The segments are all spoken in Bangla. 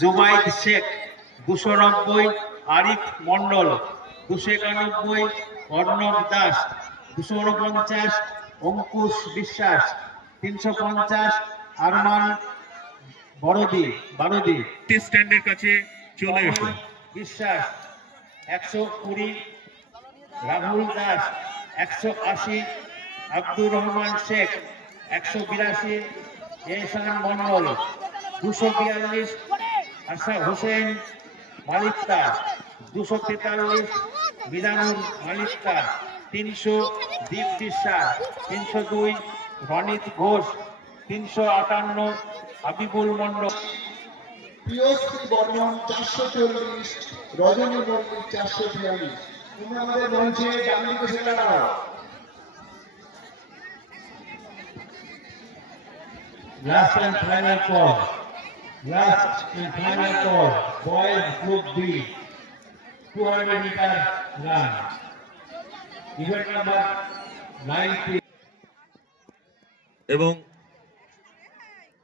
জুবাইদ শেখ 290, আরিফ মন্ডল 291, অর্ণব দাস 249, অঙ্কুশ বিশ্বাস 350, আরমান বারদি স্ট্যান্ডের কাছে চলে এসো। বিশ্বাস 120, রাহুল দাস 180, আব্দুর রহমান শেখ 182, এহসান মন্ডল 242, আশা হোসেন মালিকা 243, মিজানুর মালিকা 300, দীপ বিশ্বাস 302, রনিত ঘোষ 358, হাবিবুল মন্ডল প্রিয়শ্রী বর্মন 440, রজনী মল্লিক 442। তোমরা আমাদের মঞ্চে ডান দিকে চলে যাও। Last and final call. Last and final call. Boys Group B. 200 meter run. Event number 90. এবং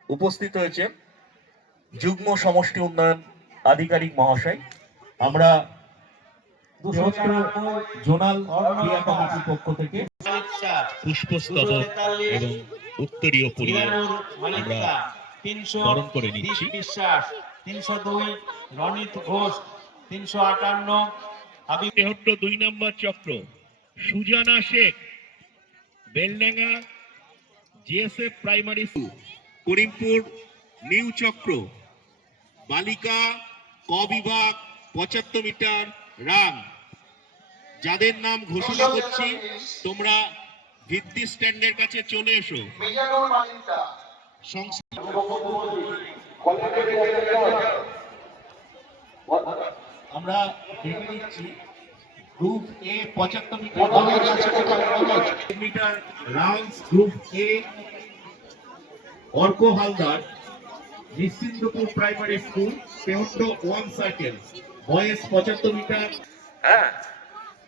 উপস্থিত হয়েছে যুগ্ম সমষ্টি উন্নয়ন আধিকারিক মহাশয়। আমরা জোনাল ক্রিয়া কমিটির পক্ষ থেকে পুষ্পস্তবক এবং উত্তরীয় পরিবার আমরা বরণ করে নিচ্ছি। বিশ্বাস 302, রনিত ঘোষ 358, হাবিব 2 নম্বর চক্র Sujana Sheikh, Beldanga GSF primary school, Karimpur new চক্র, বালিকা ক বিভাগ 75 মিটার রান। যাদের নাম ঘোষণা করছি তোমরা ভিত্তি স্ট্যান্ডের কাছে চলে এসো। আমরা দেখে নিচ্ছি group A 75 metre rounds. Group A Arka Haldar, Nischindapur primary school, Tehatta 1 circle, boys 75 metre. হ্যাঁ,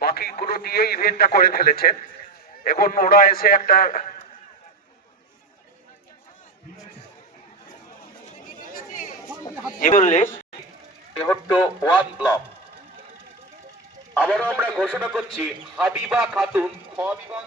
বাকিগুলো দিয়ে ইভেন্টটা করে ফেলেছেন। এখন ওরা এসে একটা তেহট্ট 1 ব্লক। আবারও আমরা ঘোষণা করছি হাবিবা খাতুন খ বিভাগ